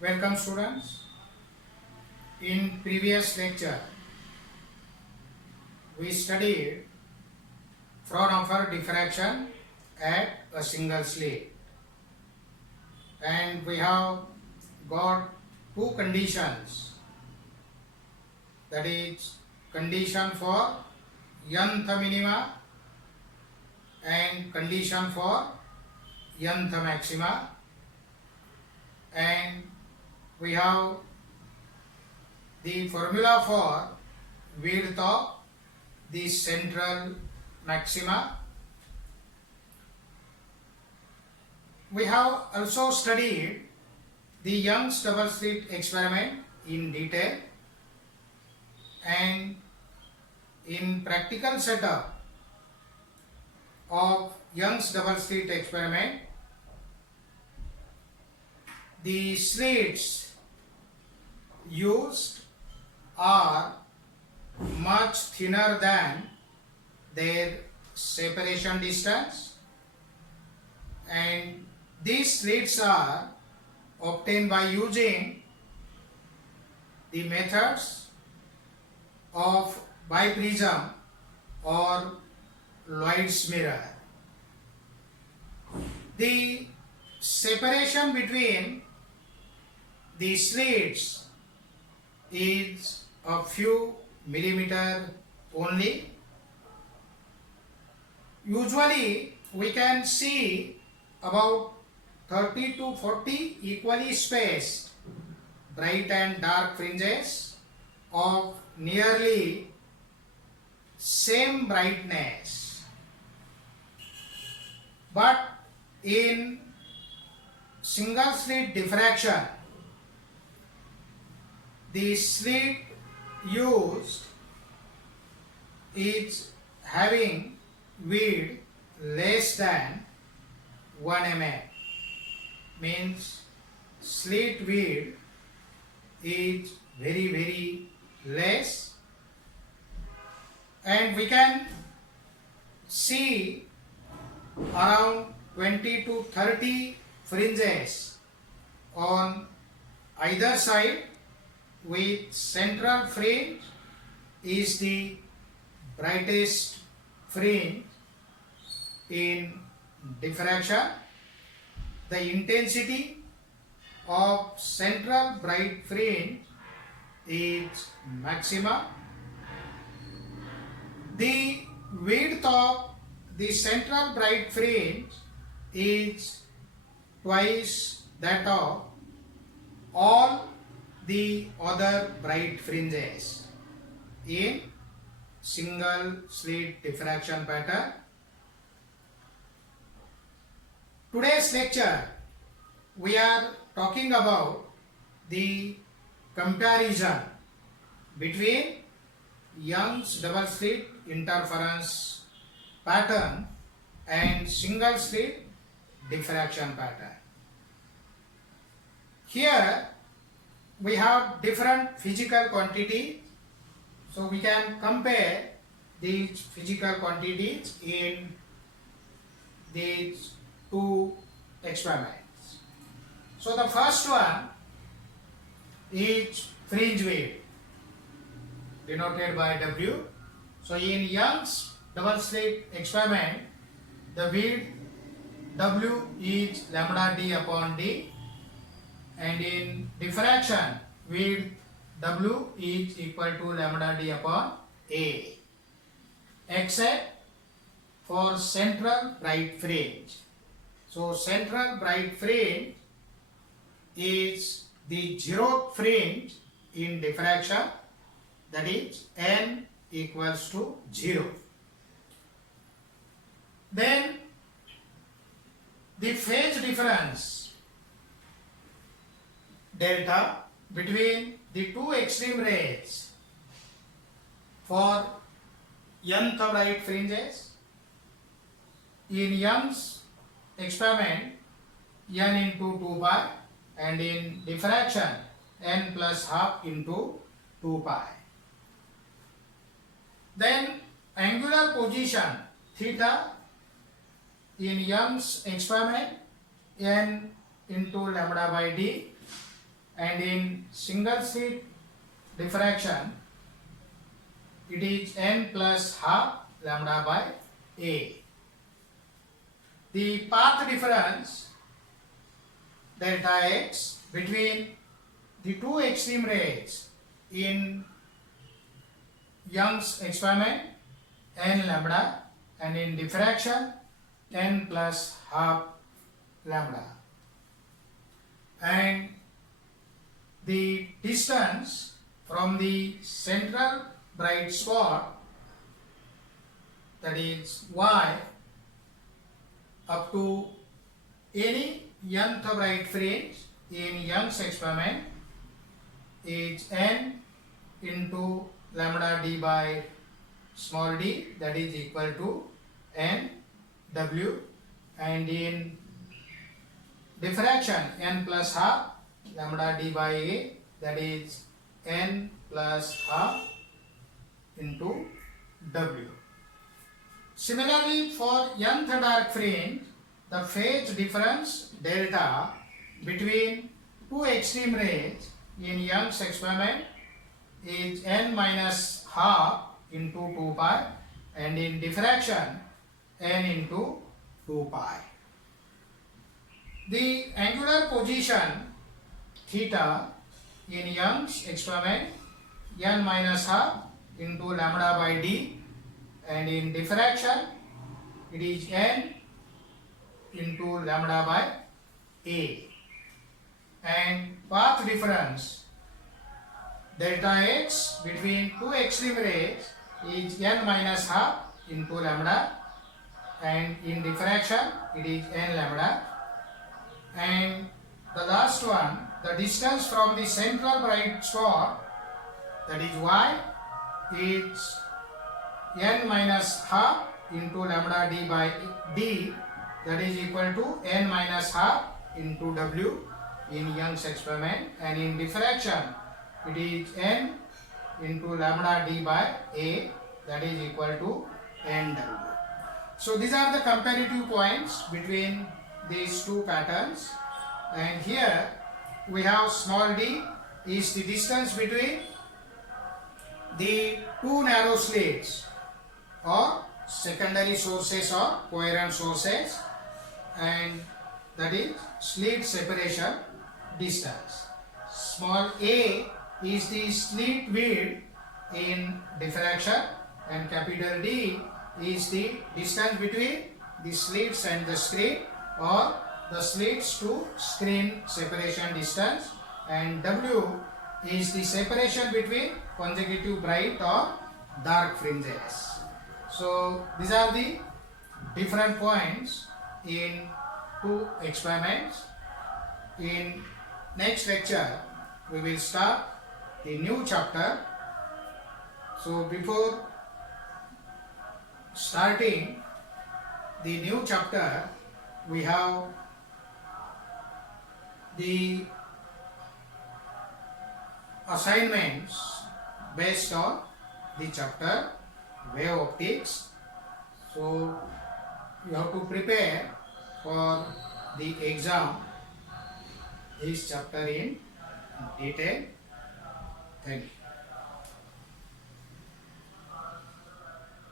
Welcome students. In previous lecture, we studied Fraunhofer diffraction at a single slit, and we have got two conditions, that is condition for nth minima and condition for nth maxima, and we have the formula for width of the central maxima. We have also studied the Young's double slit experiment in detail, and in practical setup of Young's double slit experiment, the slits used are much thinner than their separation distance, and these slits are obtained by using the methods of biprism or Lloyd's mirror. The separation between the slits is a few millimeter only. Usually we can see about 30 to 40 equally spaced bright and dark fringes of nearly same brightness. But in single slit diffraction, the slit used is having width less than 1 mm, means slit width is very less, and we can see around 20 to 30 fringes on either side, with central fringe is the brightest fringe in diffraction. The intensity of central bright fringe is maxima. The width of the central bright fringe is twice that of all the other bright fringes in single slit diffraction pattern. Today's lecture we are talking about the comparison between Young's double slit interference pattern and single slit diffraction pattern. Here we have different physical quantities, so we can compare these physical quantities in these two experiments. So the first one is fringe width, denoted by W. So in Young's double slit experiment, the width W is lambda d upon d, and in diffraction width W is equal to lambda d upon A, except for central bright fringe. So central bright fringe is the zeroth fringe in diffraction, that is n equals to 0. Then the phase difference delta between the two extreme rays for nth bright fringes. In Young's experiment, n into 2 pi, and in diffraction n plus half into 2 pi. Then angular position theta in Young's experiment, n into lambda by d, and in single slit diffraction it is n plus half lambda by A. The path difference delta x between the two extreme rays in Young's experiment n lambda, and in diffraction n plus half lambda, and the distance from the central bright spot, that is y, up to any nth bright fringe in Young's experiment is n into lambda d by small d, that is equal to n w, and in diffraction n plus half lambda d by A, that is n plus half into w. Similarly, for nth dark fringe, the phase difference delta between two extreme rays in Young's experiment is n minus half into 2 pi, and in diffraction n into 2 pi. The angular position theta in Young's experiment n minus half into lambda by d, and in diffraction it is n into lambda by A, and path difference delta x between two extreme rays is n minus half into lambda, and in diffraction it is n lambda, and the last one, the distance from the central bright spot, that is y, is n minus half into lambda d by d, that is equal to n minus half into w in Young's experiment, and in diffraction it is n into lambda d by A, that is equal to nw. So these are the comparative points between these two patterns, and here we have small d is the distance between the two narrow slits or secondary sources or coherent sources, and that is slit separation distance. Small a is the slit width in diffraction, and capital D is the distance between the slits and the screen, or the slits to screen separation distance, and W is the separation between consecutive bright or dark fringes. So these are the different points in two experiments. In next lecture we will start the new chapter. So before starting the new chapter, we have the assignments based on the chapter wave optics. So you have to prepare for the exam this chapter in detail. Thank you.